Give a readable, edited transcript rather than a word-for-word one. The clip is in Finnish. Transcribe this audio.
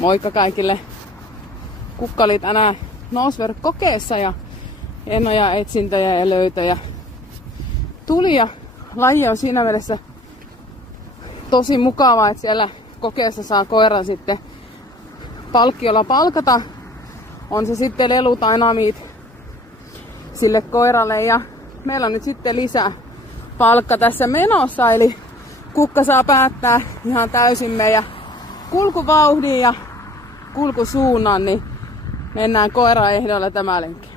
Moikka kaikille! Kukka oli tänään nousverkkokeessa ja enoja, etsintöjä ja löytöjä tuli. Ja laji on siinä mielessä tosi mukavaa, että siellä kokeessa saa koiran sitten palkkiolla palkata. On se sitten lelu tai namit sille koiralle. Ja meillä on nyt sitten lisää palkka tässä menossa, eli kukka saa päättää ihan täysin meidän kulkuvauhdin ja kulkusuunnan, niin mennään koiran ehdolla tämä lenkki.